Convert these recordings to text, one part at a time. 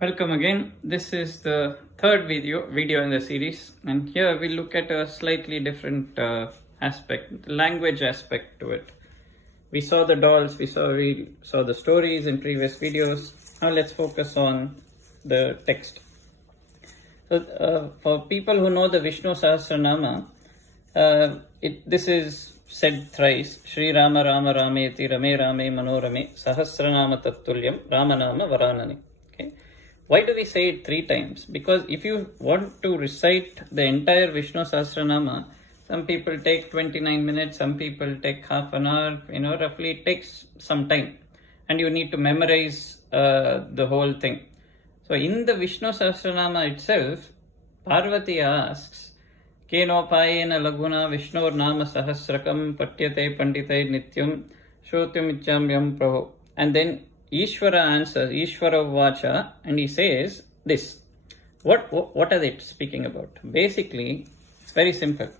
Welcome again. This is the third video in the series, and here we look at a slightly different aspect, language aspect to it. We saw the dolls, we saw the stories in previous videos. Now let's focus on the text. So for people who know the Vishnu Sahasranama, this is said thrice: Shri Rama Rama Rameti Rame Rame Manorame Sahasranama Tattulyam Ramanama Varanani. Okay. Why do we say it 3 times? Because if you want to recite the entire Vishnu Sahasranama, some people take 29 minutes, some people take half an hour, roughly it takes some time. And you need to memorize the whole thing. So in the Vishnu Sahasranama itself, Parvati asks, Kenopayena laguna Vishnur nama sahasrakam patyate pandite nityam shrotyam ichamyam prabhu. And then Ishvara answers, Ishvara Vacha, and he says this. What are they speaking about? Basically, it's very simple.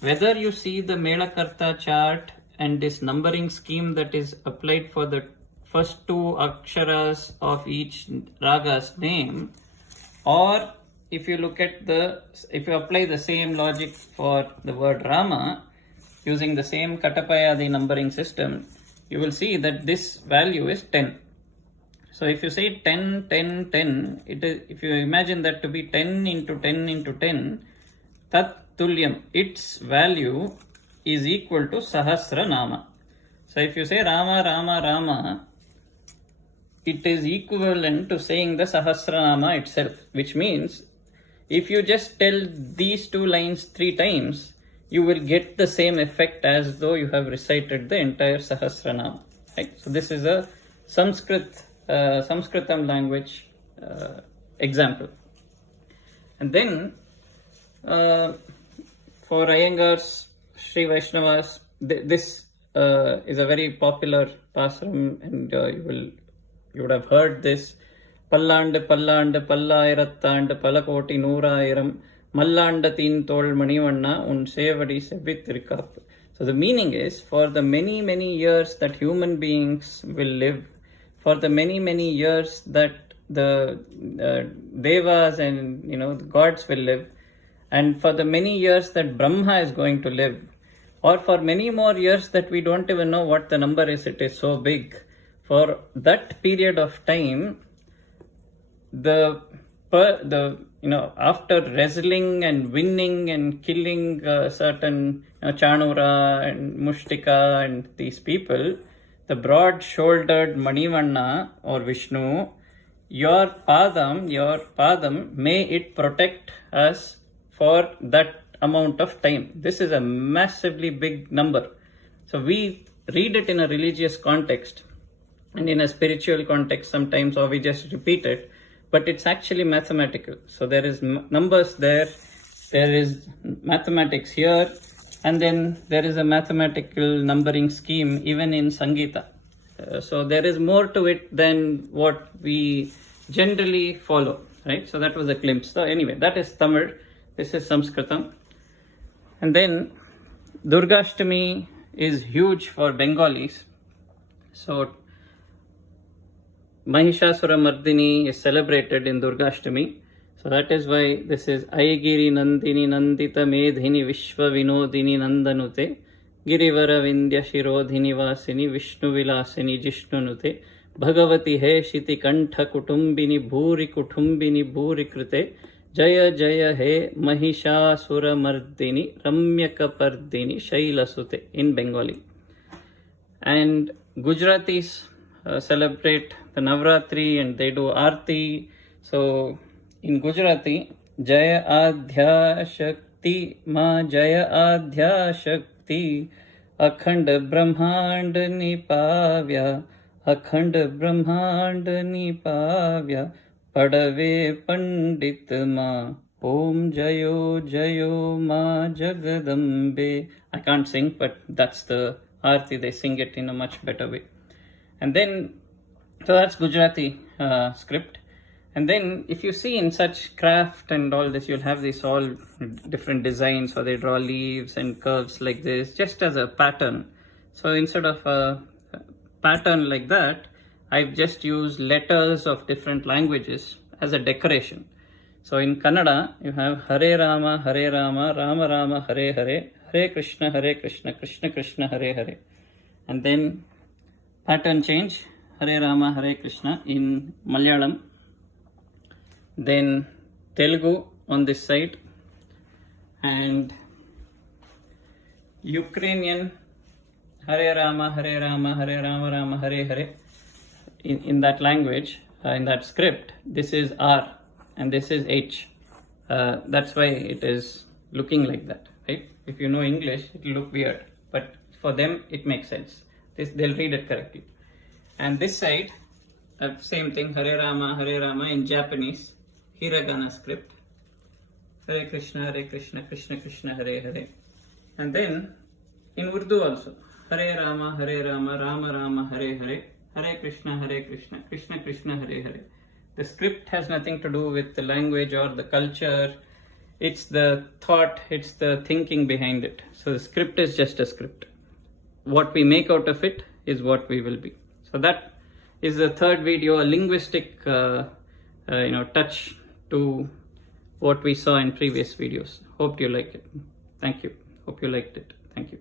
Whether you see the Melakarta chart and this numbering scheme that is applied for the first 2 aksharas of each raga's name, or if you apply the same logic for the word Rama, using the same Katapayadi numbering system, you will see that this value is 10. So if you say 10, 10, 10, if you imagine that to be 10 into 10 into 10, Tat Tulyam, its value is equal to Sahasra Nama. So if you say Rama, Rama, Rama, it is equivalent to saying the Sahasra Nama itself, which means if you just tell these 2 lines 3 times, you will get the same effect as though you have recited the entire Sahasranama. Right? So this is a Sanskritam language example. And then for Iyengars, Sri Vaishnavas, this is a very popular pasram, and you would have heard this. Pallanda Pallanda Pallairattanda Palakoti Nooraayiram Mallanda Teen Tol Manivanna Un Sevadi Sevitirkap. So the meaning is, for the many, many years that human beings will live, for the many, many years that the devas and the gods will live, and for the many years that Brahma is going to live, or for many more years that we don't even know what the number is, it is so big. For that period of time, after wrestling and winning and killing certain Chanura and Mushtika and these people, the broad-shouldered Manivanna or Vishnu, your padam, may it protect us for that amount of time. This is a massively big number. So we read it in a religious context and in a spiritual context sometimes, or we just repeat it. But it's actually mathematical. So there is numbers there is mathematics here, and then there is a mathematical numbering scheme even in Sangita. So there is more to it than what we generally follow, right? So that was a glimpse. So anyway, that is Tamil. This is Sanskritam. And then Durgashtami is huge for Bengalis. So Mahishasura Mardini is celebrated in Durgashtami. So that is why this is Aigiri Nandini Nandita Medhini Vishwa Vinodini Nandanute Girivara Vindya Shirodhini Vasini Vishnu Vilasini Jishnunute Bhagavati He Shiti Kantha Kutumbini Bhuri Kutumbini Bhuri Krute Jaya Jaya He Mahishasura Mardini Ramyaka Pardini Shailasute in Bengali. And Gujaratis celebrate the Navratri and they do Aarti. So in Gujarati, Jaya Adhya Shakti Ma Jaya Adhya Shakti Akhand Brahmand Nipavya Akhand Brahmand Nipavya Padave Pandit Ma Om Jayo Jayo Ma Jagadambe. I can't sing, but that's the Aarti. They sing it in a much better way. And then, so that's Gujarati script. And then if you see in such craft and all this, you'll have these all different designs, so they draw leaves and curves like this, just as a pattern. So instead of a pattern like that, I've just used letters of different languages as a decoration. So in Kannada, you have Hare Rama, Rama Rama, Hare Hare, Hare Krishna, Krishna Krishna, Hare Hare. And then pattern change, Hare Rama, Hare Krishna in Malayalam. Then Telugu on this side. And Ukrainian, Hare Rama, Rama Rama, Hare Hare. In that language, in that script, this is R and this is H. That's why it is looking like that, right? If you know English, it will look weird, but for them, it makes sense. They'll read it correctly. And this side, same thing, Hare Rama in Japanese, Hiragana script. Hare Krishna, Krishna Krishna, Hare Hare. And then in Urdu also, Hare Rama, Rama Rama, Hare Hare, Hare Krishna, Krishna Krishna, Hare Hare. The script has nothing to do with the language or the culture. It's the thought, it's the thinking behind it. So the script is just a script. What we make out of it is what we will be. So that is the third video, a linguistic touch to what we saw in previous videos. Hope you like it. Thank you. Hope you liked it. Thank you.